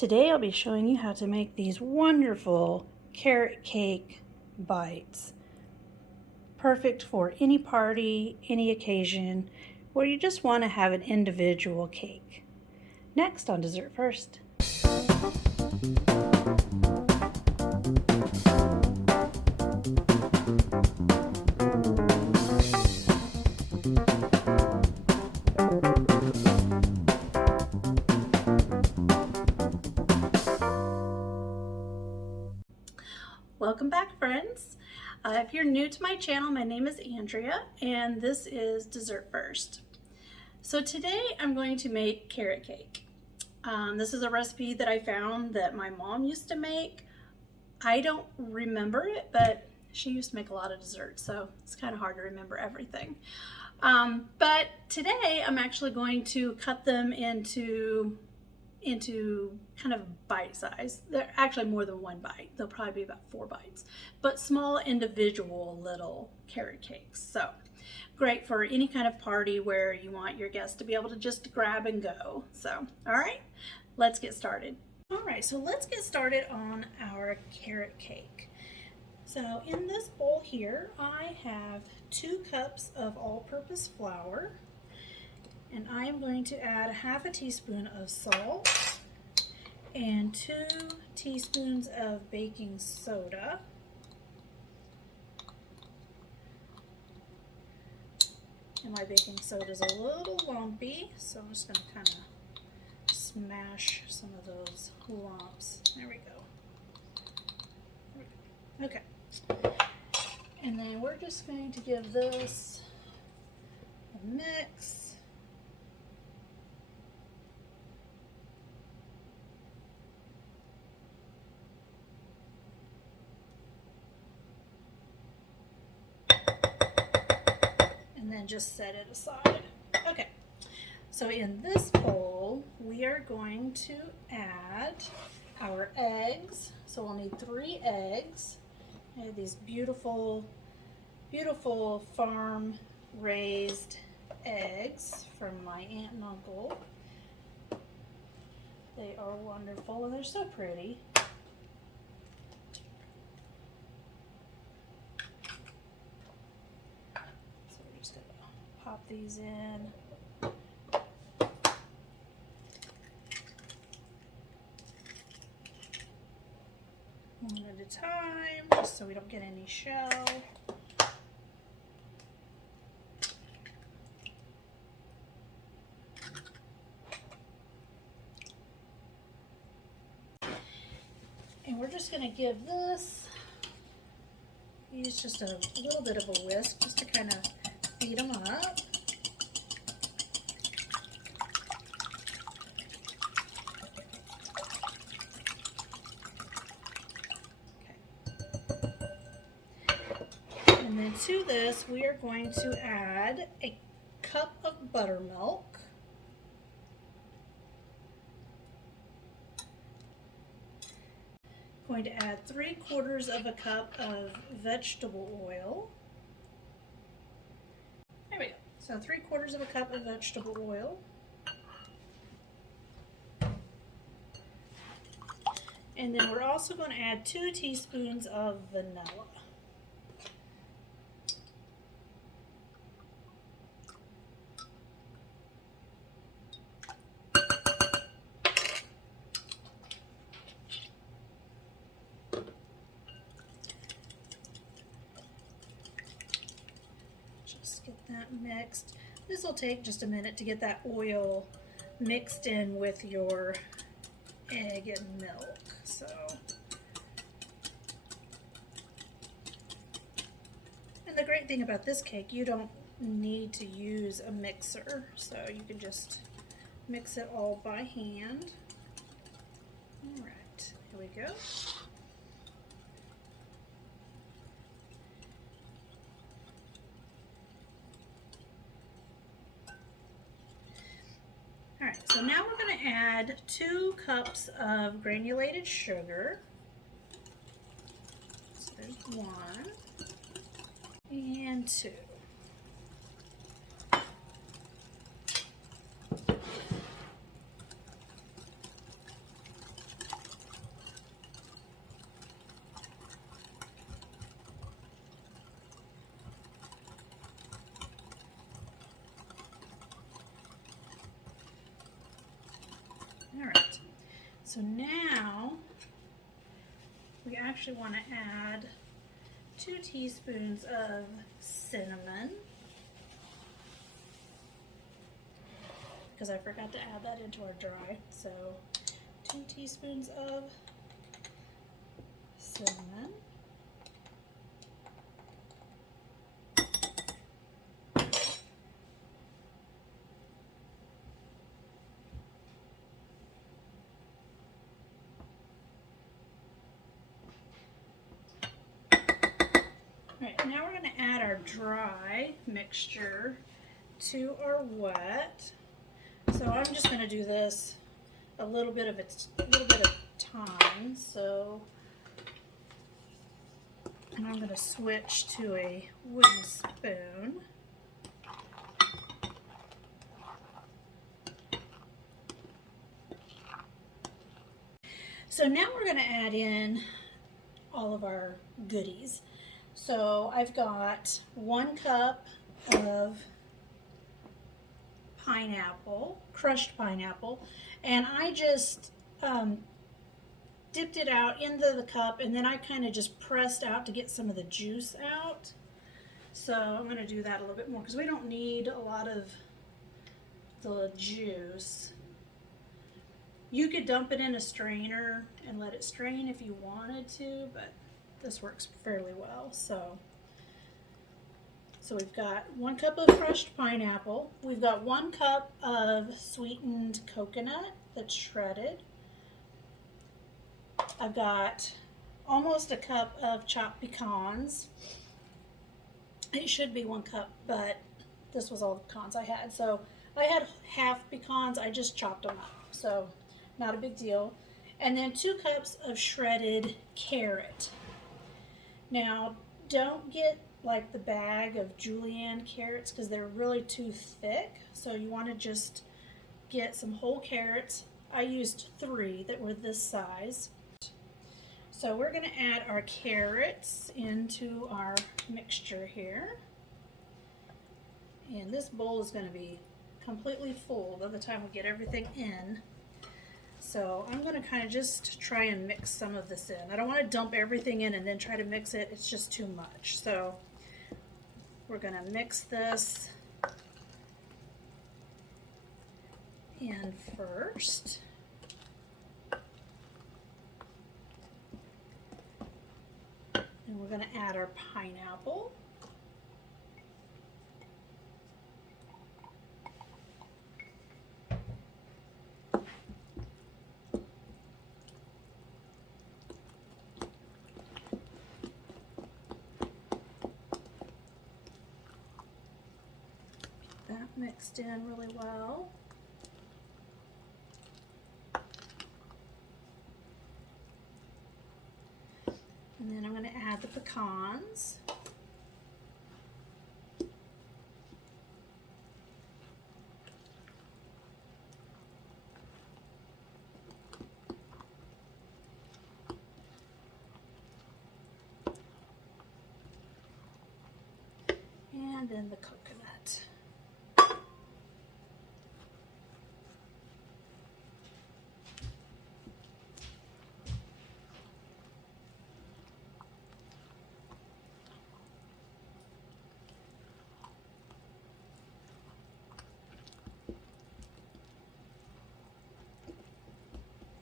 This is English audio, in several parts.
Today I'll be showing you how to make these wonderful carrot cake bites. Perfect for any party, any occasion, where you just want to have an individual cake. Next on Dessert First. Welcome back, friends. If you're new to my channel, my name is Andrea and this is Dessert First. So today I'm going to make carrot cake. This is a recipe that I found that my mom used to make. I don't remember it, but she used to make a lot of desserts, so it's kind of hard to remember everything. But today I'm actually going to cut them into kind of bite size. They're actually more than one bite. They'll probably be about 4 bites, but small individual little carrot cakes. So great for any kind of party where you want your guests to be able to just grab and go. So, all right, let's get started. All right, so let's get started on our carrot cake. So in this bowl here, I have 2 cups of all-purpose flour. And I am going to add 1/2 teaspoon of salt and 2 teaspoons of baking soda. And my baking soda is a little lumpy, so I'm just going to kind of smash some of those lumps. There we go. Okay. And then we're just going to give this a mix. And then just set it aside. Okay, so in this bowl we are going to add our eggs. So we'll need 3 eggs. I have these beautiful farm raised eggs from my aunt and uncle. They are wonderful and they're so pretty. Pop these in. One at a time, just so we don't get any shell. And we're just going to give this, use just a little bit of a whisk just to kind of beat them up. Okay. And then to this, we are going to add a cup of buttermilk. Going to add 3/4 of a cup of vegetable oil. There we go. So 3/4 of a cup of vegetable oil. And then we're also going to add 2 teaspoons of vanilla. Just get that mixed. This will take just a minute to get that oil mixed in with your egg and milk. So and the great thing about this cake, you don't need to use a mixer, so you can just mix it all by hand. All right, here we go. Alright, so now we're going to add 2 cups of granulated sugar. So there's 1 and 2. So now we actually want to add 2 teaspoons of cinnamon, because I forgot to add that into our dry. So 2 teaspoons of cinnamon. Alright, now we're going to add our dry mixture to our wet. So I'm just going to do this a little bit of time. So, and I'm going to switch to a wooden spoon. So now we're going to add in all of our goodies. So I've got 1 cup of pineapple, crushed pineapple, and I just dipped it out into the cup, and then I kind of just pressed out to get some of the juice out. So I'm going to do that a little bit more because we don't need a lot of the juice. You could dump it in a strainer and let it strain if you wanted to, but this works fairly well. So we've got 1 cup of crushed pineapple. We've got 1 cup of sweetened coconut that's shredded. I've got almost a cup of chopped pecans. It should be 1 cup, but this was all the pecans I had. So I had half pecans, I just chopped them up. So not a big deal. And then 2 cups of shredded carrot. Now, don't get like the bag of julienne carrots because they're really too thick. So you want to just get some whole carrots. I used 3 that were this size. So we're going to add our carrots into our mixture here. And this bowl is going to be completely full by the time we get everything in. So I'm going to kind of just try and mix some of this in. I don't want to dump everything in and then try to mix it. It's just too much. So we're going to mix this in first. And we're going to add our pineapple. That mixed in really well. And then I'm going to add the pecans. And then the coconut.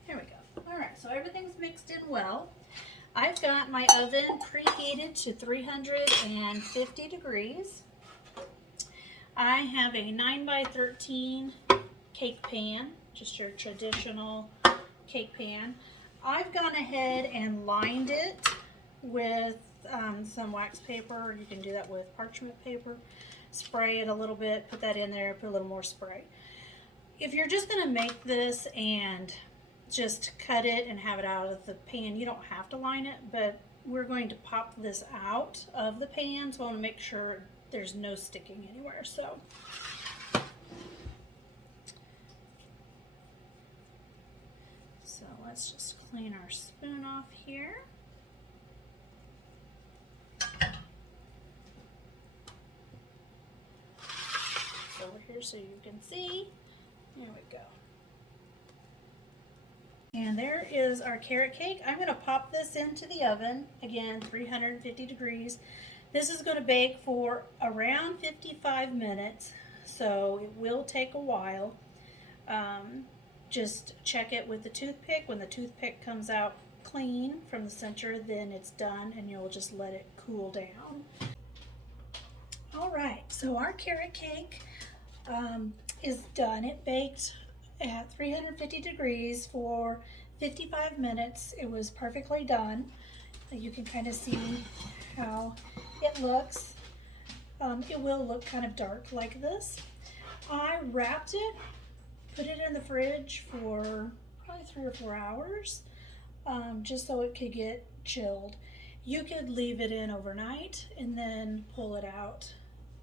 Here we go. All right, so everything's mixed in well. I've got my oven preheated to 350 degrees. I have a 9x13 cake pan, just your traditional cake pan. I've gone ahead and lined it with some wax paper, or you can do that with parchment paper. Spray it a little bit, put that in there, put a little more spray. If you're just going to make this and just cut it and have it out of the pan, you don't have to line it, but we're going to pop this out of the pan, so I want to make sure there's no sticking anywhere. So let's just clean our spoon off here. Over here so you can see. There we go. And there is our carrot cake. I'm going to pop this into the oven, again 350 degrees. This is going to bake for around 55 minutes, so it will take a while. Just check it with the toothpick. When the toothpick comes out clean from the center, then it's done, and you'll just let it cool down. All right, so our carrot cake is done. It baked at 350 degrees for 55 minutes. It was perfectly done. You can kind of see how it looks. It will look kind of dark like this. I wrapped it, put it in the fridge for probably 3 or 4 hours, just so it could get chilled. You could leave it in overnight and then pull it out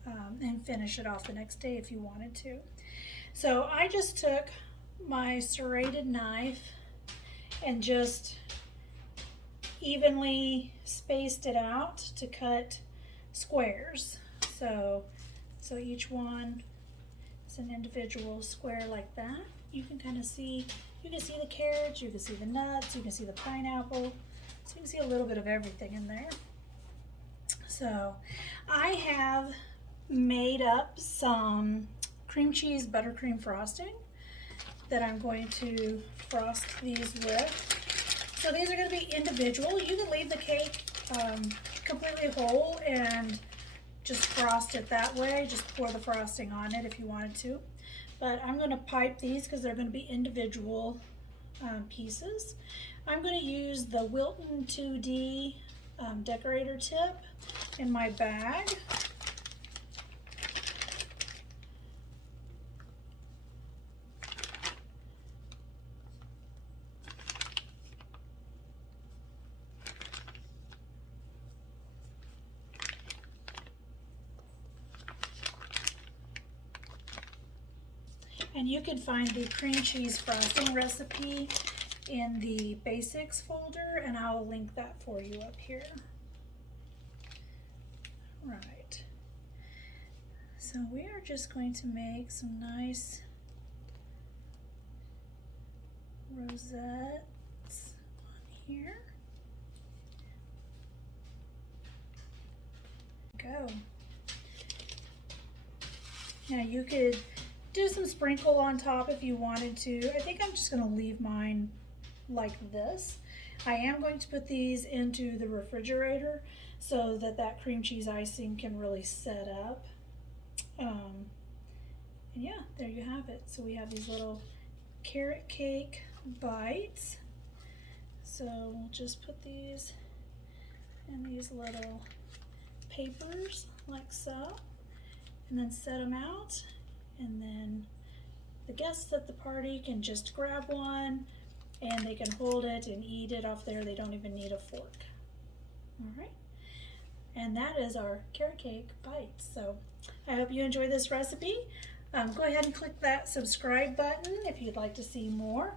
and finish it off the next day if you wanted to. So I just took my serrated knife and just evenly spaced it out to cut squares. So each one is an individual square like that. You can kind of see, you can see the carrots, you can see the nuts, you can see the pineapple, so you can see a little bit of everything in there. So I have made up some cream cheese buttercream frosting that I'm going to frost these with. So these are going to be individual. You can leave the cake completely whole and just frost it that way. Just pour the frosting on it if you wanted to. But I'm going to pipe these because they're going to be individual pieces. I'm going to use the Wilton 2D decorator tip in my bag. And you can find the cream cheese frosting recipe in the basics folder, and I'll link that for you up here. Right. So we are just going to make some nice rosettes on here. Go. Now you could do some sprinkle on top if you wanted to. I think I'm just going to leave mine like this. I am going to put these into the refrigerator so that that cream cheese icing can really set up. And yeah, there you have it. So we have these little carrot cake bites. So we'll just put these in these little papers like so, and then set them out. And then the guests at the party can just grab one and they can hold it and eat it off there. They don't even need a fork. All right. And that is our carrot cake bites. So I hope you enjoy this recipe. Go ahead and click that subscribe button if you'd like to see more.